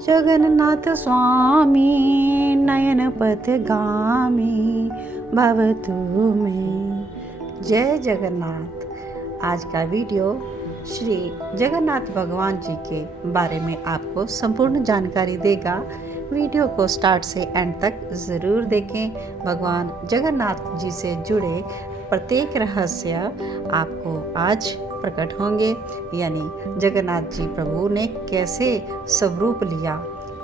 जगन्नाथ स्वामी नयन पथगामी भवतु मे। जय जगन्नाथ। आज का वीडियो श्री जगन्नाथ भगवान जी के बारे में आपको संपूर्ण जानकारी देगा। वीडियो को स्टार्ट से एंड तक ज़रूर देखें। भगवान जगन्नाथ जी से जुड़े प्रत्येक रहस्य आपको आज प्रकट होंगे, यानी जगन्नाथ जी प्रभु ने कैसे स्वरूप लिया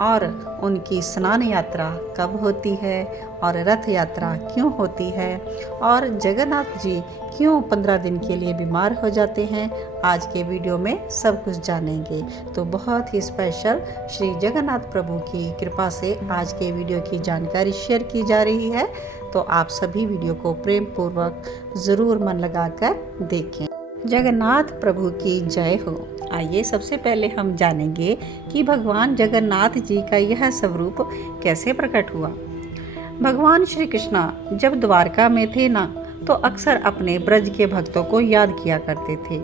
और उनकी स्नान यात्रा कब होती है और रथ यात्रा क्यों होती है और जगन्नाथ जी क्यों 15 दिन के लिए बीमार हो जाते हैं। आज के वीडियो में सब कुछ जानेंगे। तो बहुत ही स्पेशल श्री जगन्नाथ प्रभु की कृपा से आज के वीडियो की जानकारी शेयर की जा रही है। तो आप सभी वीडियो को प्रेम पूर्वक ज़रूर मन लगाकर देखें। जगन्नाथ प्रभु की जय हो। आइए सबसे पहले हम जानेंगे कि भगवान जगन्नाथ जी का यह स्वरूप कैसे प्रकट हुआ। भगवान श्री कृष्णा जब द्वारका में थे ना, तो अक्सर अपने ब्रज के भक्तों को याद किया करते थे।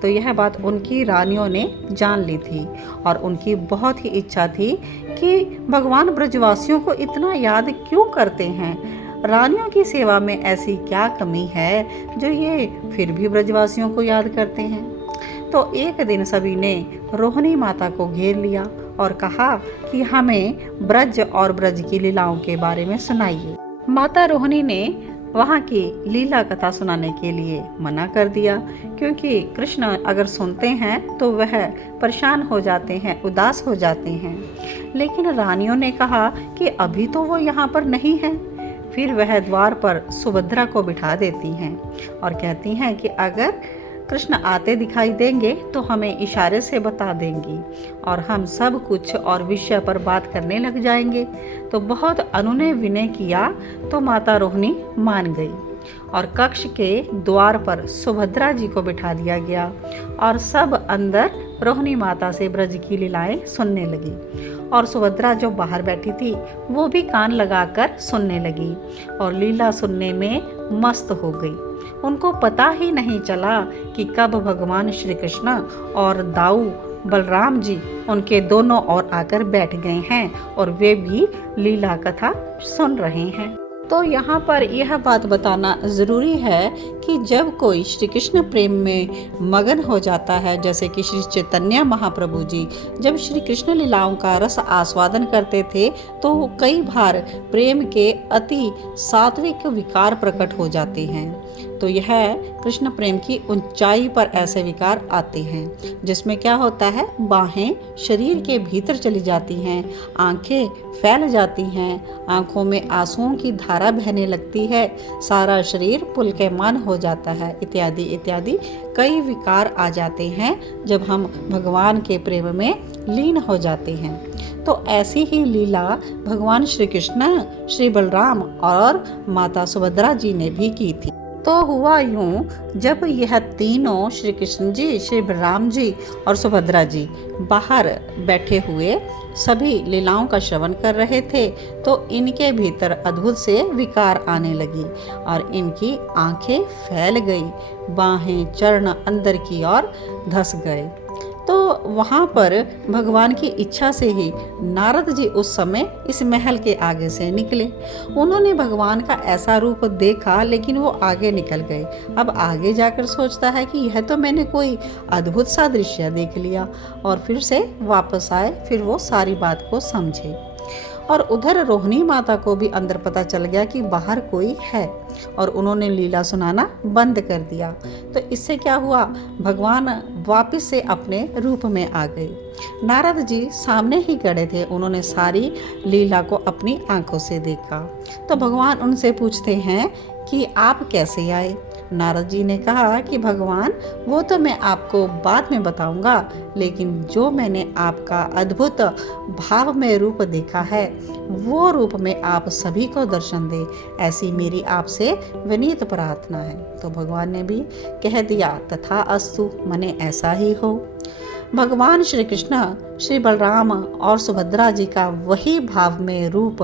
तो यह बात उनकी रानियों ने जान ली थी और उनकी बहुत ही इच्छा थी कि भगवान ब्रजवासियों को इतना याद क्यों करते हैं। रानियों की सेवा में ऐसी क्या कमी है जो ये फिर भी ब्रजवासियों को याद करते हैं। तो एक दिन सभी ने रोहिणी माता को घेर लिया और कहा कि हमें ब्रज और ब्रज की लीलाओं के बारे में सुनाइए। माता रोहिणी ने वहाँ की लीला कथा सुनाने के लिए मना कर दिया, क्योंकि कृष्ण अगर सुनते हैं तो वह परेशान हो जाते हैं, उदास हो जाते हैं। लेकिन रानियों ने कहा कि अभी तो वो यहाँ पर नहीं है। फिर वह द्वार पर सुभद्रा को बिठा देती हैं और कहती हैं कि अगर कृष्ण आते दिखाई देंगे तो हमें इशारे से बता देंगी और हम सब कुछ और विषय पर बात करने लग जाएंगे। तो बहुत अनुनय विनय किया तो माता रोहिणी मान गई और कक्ष के द्वार पर सुभद्रा जी को बिठा दिया गया और सब अंदर रोहिणी माता से ब्रज की लीलाएं सुनने लगी। और सुभद्रा जो बाहर बैठी थी वो भी कान लगाकर सुनने लगी और लीला सुनने में मस्त हो गई। उनको पता ही नहीं चला कि कब भगवान श्री कृष्ण और दाऊ बलराम जी उनके दोनों ओर आकर बैठ गए हैं और वे भी लीला कथा सुन रहे हैं। तो यहाँ पर यह बात बताना ज़रूरी है कि जब कोई श्री कृष्ण प्रेम में मगन हो जाता है, जैसे कि श्री चैतन्य महाप्रभु जी जब श्री कृष्ण लीलाओं का रस आस्वादन करते थे तो कई बार प्रेम के अति सात्विक विकार प्रकट हो जाते हैं। तो यह कृष्ण प्रेम की ऊंचाई पर ऐसे विकार आते हैं जिसमें क्या होता है, बाहें शरीर के भीतर चली जाती हैं, आंखें फैल जाती हैं, आंखों में आंसुओं की धारा बहने लगती है, सारा शरीर पुलकेमान हो जाता है, इत्यादि इत्यादि कई विकार आ जाते हैं जब हम भगवान के प्रेम में लीन हो जाते हैं। तो ऐसी ही लीला भगवान श्री कृष्ण, श्री बलराम और माता सुभद्रा जी ने भी की थी। तो हुआ यूं, जब यह तीनों श्री कृष्ण जी, श्री बलराम जी और सुभद्रा जी बाहर बैठे हुए सभी लीलाओं का श्रवण कर रहे थे तो इनके भीतर अद्भुत से विकार आने लगी और इनकी आंखें फैल गई, बाहें चरण अंदर की ओर धंस गए। तो वहाँ पर भगवान की इच्छा से ही नारद जी उस समय इस महल के आगे से निकले। उन्होंने भगवान का ऐसा रूप देखा लेकिन वो आगे निकल गए। अब आगे जाकर सोचता है कि यह तो मैंने कोई अद्भुत सा दृश्य देख लिया और फिर से वापस आए, फिर वो सारी बात को समझे। और उधर रोहिणी माता को भी अंदर पता चल गया कि बाहर कोई है और उन्होंने लीला सुनाना बंद कर दिया। तो इससे क्या हुआ, भगवान वापस से अपने रूप में आ गए। नारद जी सामने ही खड़े थे, उन्होंने सारी लीला को अपनी आंखों से देखा। तो भगवान उनसे पूछते हैं कि आप कैसे आए। नारद जी ने कहा कि भगवान वो तो मैं आपको बाद में बताऊंगा, लेकिन जो मैंने आपका अद्भुत भाव में रूप देखा है वो रूप में आप सभी को दर्शन दे, ऐसी मेरी आपसे विनीत प्रार्थना है। तो भगवान ने भी कह दिया तथा अस्तु, मने ऐसा ही हो। भगवान श्री कृष्ण, श्री बलराम और सुभद्रा जी का वही भाव में रूप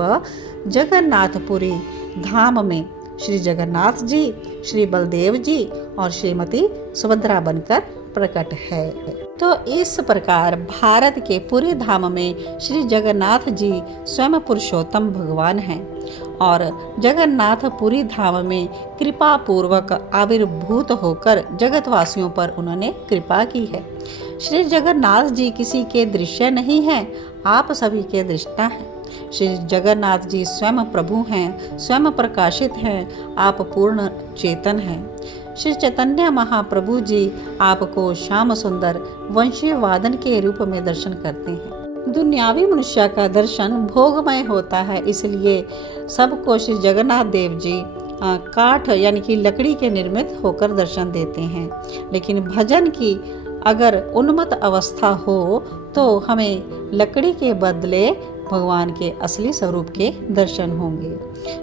जगन्नाथपुरी धाम में श्री जगन्नाथ जी, श्री बलदेव जी और श्रीमती सुभद्रा बनकर प्रकट है। तो इस प्रकार भारत के पूरे धाम में श्री जगन्नाथ जी स्वयं पुरुषोत्तम भगवान हैं और जगन्नाथ पुरी धाम में कृपा पूर्वक आविर्भूत होकर जगतवासियों पर उन्होंने कृपा की है। श्री जगन्नाथ जी किसी के दृश्य नहीं हैं, आप सभी के दृष्टा हैं। श्री जगन्नाथ जी स्वयं प्रभु हैं, स्वयं प्रकाशित हैं, आप पूर्ण चेतन हैं। श्री चैतन्य महाप्रभु जी आपको श्याम सुंदर वंशीय वादन के रूप में दर्शन करते हैं। दुनियावी मनुष्य का दर्शन भोगमय होता है, इसलिए सबको श्री जगन्नाथ देव जी काठ यानी कि लकड़ी के निर्मित होकर दर्शन देते हैं। लेकिन भजन की अगर उन्मत्त अवस्था हो तो हमें लकड़ी के बदले भगवान के असली स्वरूप के दर्शन होंगे।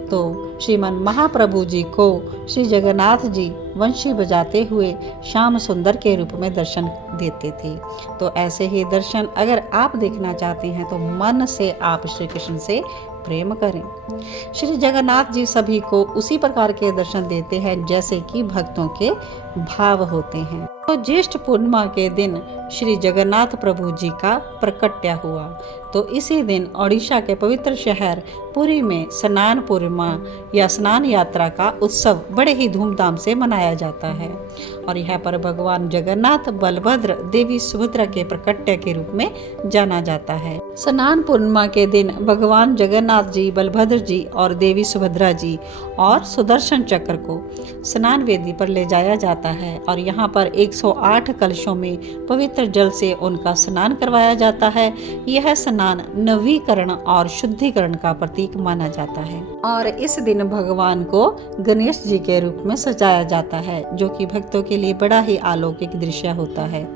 तो श्रीमन महाप्रभु जी को श्री जगन्नाथ जी वंशी बजाते हुए श्याम सुंदर के रूप में दर्शन देते थे। तो ऐसे ही दर्शन अगर आप देखना चाहते हैं तो मन से आप श्री कृष्ण से प्रेम करें। श्री जगन्नाथ जी सभी को उसी प्रकार के दर्शन देते हैं जैसे कि भक्तों के भाव होते हैं। तो ज्येष्ठ पूर्णिमा के दिन श्री जगन्नाथ प्रभु जी का प्रकट्य हुआ। तो इसी दिन ओडिशा के पवित्र शहर पुरी में स्नान पूर्णिमा या स्नान यात्रा का उत्सव बड़े ही धूमधाम से मनाया जाता है और यहाँ पर भगवान जगन्नाथ बलभद्र देवी सुभद्रा के प्रकट्य के रूप में जाना जाता है। स्नान पूर्णिमा के दिन भगवान जगन्नाथ जी, बलभद्र जी और देवी सुभद्रा जी और सुदर्शन चक्र को स्नान वेदी पर ले जाया जाता है और यहाँ पर 108 कलशों में पवित्र जल से उनका स्नान करवाया जाता है। यह स्नान नवीकरण और शुद्धिकरण का प्रतीक माना जाता है और इस दिन भगवान को गणेश जी के रूप में सजाया जाता है, जो कि भक्तों के लिए बड़ा ही अलौकिक दृश्य होता है।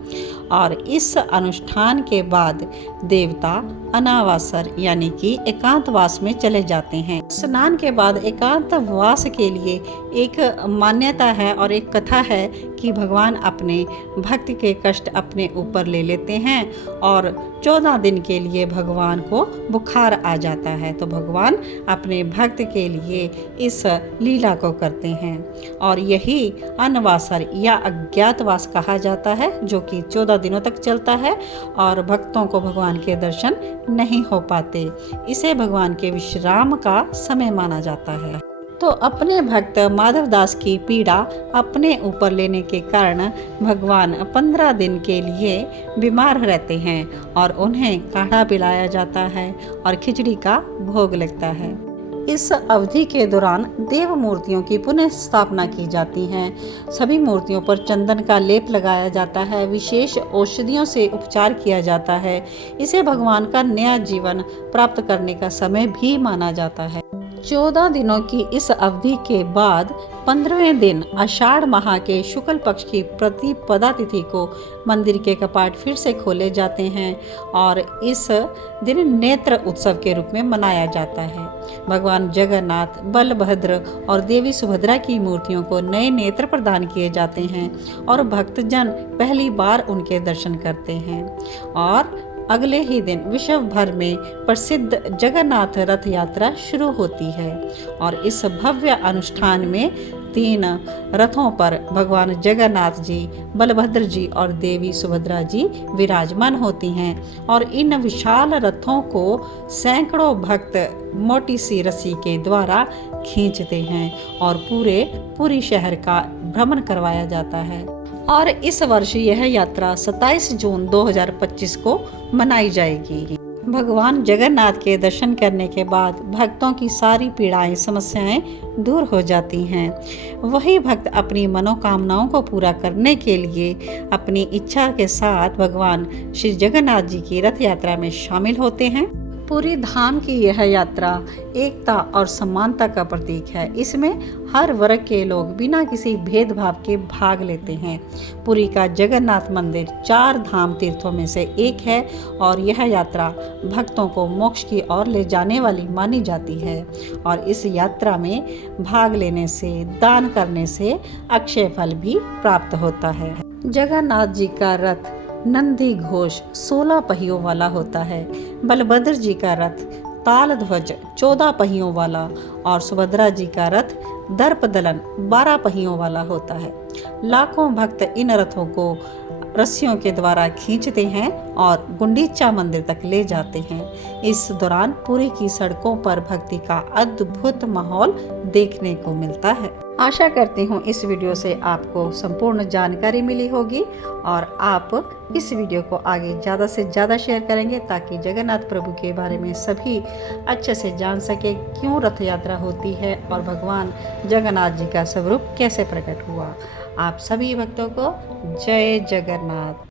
और इस अनुष्ठान के बाद देवता अनावासर यानी कि एकांतवास में चले जाते हैं। स्नान के बाद एकांतवास के लिए एक मान्यता है और एक कथा है कि भगवान अपने भक्त के कष्ट अपने ऊपर ले लेते हैं और 14 दिन के लिए भगवान को बुखार आ जाता है। तो भगवान अपने भक्त के लिए इस लीला को करते हैं और यही अनवासर या अज्ञातवास कहा जाता है, जो कि 14 दिनों तक चलता है और भक्तों को भगवान के दर्शन नहीं हो पाते। इसे भगवान के विश्राम का समय माना जाता है। तो अपने भक्त माधव दास की पीड़ा अपने ऊपर लेने के कारण भगवान 15 दिन के लिए बीमार रहते हैं और उन्हें काढ़ा पिलाया जाता है और खिचड़ी का भोग लगता है। इस अवधि के दौरान देव मूर्तियों की पुनः स्थापना की जाती है। सभी मूर्तियों पर चंदन का लेप लगाया जाता है, विशेष औषधियों से उपचार किया जाता है। इसे भगवान का नया जीवन प्राप्त करने का समय भी माना जाता है। 14 दिनों की इस अवधि के बाद 15वें दिन आषाढ़ माह के शुक्ल पक्ष की प्रतिपदा तिथि को मंदिर के कपाट फिर से खोले जाते हैं और इस दिन नेत्र उत्सव के रूप में मनाया जाता है। भगवान जगन्नाथ, बलभद्र और देवी सुभद्रा की मूर्तियों को नए नेत्र प्रदान किए जाते हैं और भक्तजन पहली बार उनके दर्शन करते हैं। और अगले ही दिन विश्व भर में प्रसिद्ध जगन्नाथ रथ यात्रा शुरू होती है और इस भव्य अनुष्ठान में 3 रथों पर भगवान जगन्नाथ जी, बलभद्र जी और देवी सुभद्रा जी विराजमान होती हैं और इन विशाल रथों को सैकड़ों भक्त मोटी सी रस्सी के द्वारा खींचते हैं और पूरी शहर का भ्रमण करवाया जाता है। और इस वर्ष यह यात्रा 27 जून 2025 को मनाई जाएगी। भगवान जगन्नाथ के दर्शन करने के बाद भक्तों की सारी पीड़ाएं, समस्याएं दूर हो जाती हैं। वही भक्त अपनी मनोकामनाओं को पूरा करने के लिए अपनी इच्छा के साथ भगवान श्री जगन्नाथ जी की रथ यात्रा में शामिल होते हैं। पूरी धाम की यह यात्रा एकता और समानता का प्रतीक है। इसमें हर वर्ग के लोग बिना किसी भेदभाव के भाग लेते हैं। पुरी का जगन्नाथ मंदिर 4 धाम तीर्थों में से एक है और यह यात्रा भक्तों को मोक्ष की ओर ले जाने वाली मानी जाती है और इस यात्रा में भाग लेने से, दान करने से अक्षय फल भी प्राप्त होता है। जगन्नाथ जी का रथ नंदी घोष 16 पहियों वाला होता है। बलभद्र जी का रथ ताल ध्वज 14 पहियों वाला और सुभद्रा जी का रथ दर्प दलन 12 पहियों वाला होता है। लाखों भक्त इन रथों को रस्सियों के द्वारा खींचते हैं और गुंडीचा मंदिर तक ले जाते हैं। इस दौरान पुरी की सड़कों पर भक्ति का अद्भुत माहौल देखने को मिलता है। आशा करती हूँ इस वीडियो से आपको संपूर्ण जानकारी मिली होगी और आप इस वीडियो को आगे ज़्यादा से ज़्यादा शेयर करेंगे ताकि जगन्नाथ प्रभु के बारे में सभी अच्छे से जान सके, क्यों रथ यात्रा होती है और भगवान जगन्नाथ जी का स्वरूप कैसे प्रकट हुआ। आप सभी भक्तों को जय जगन्नाथ।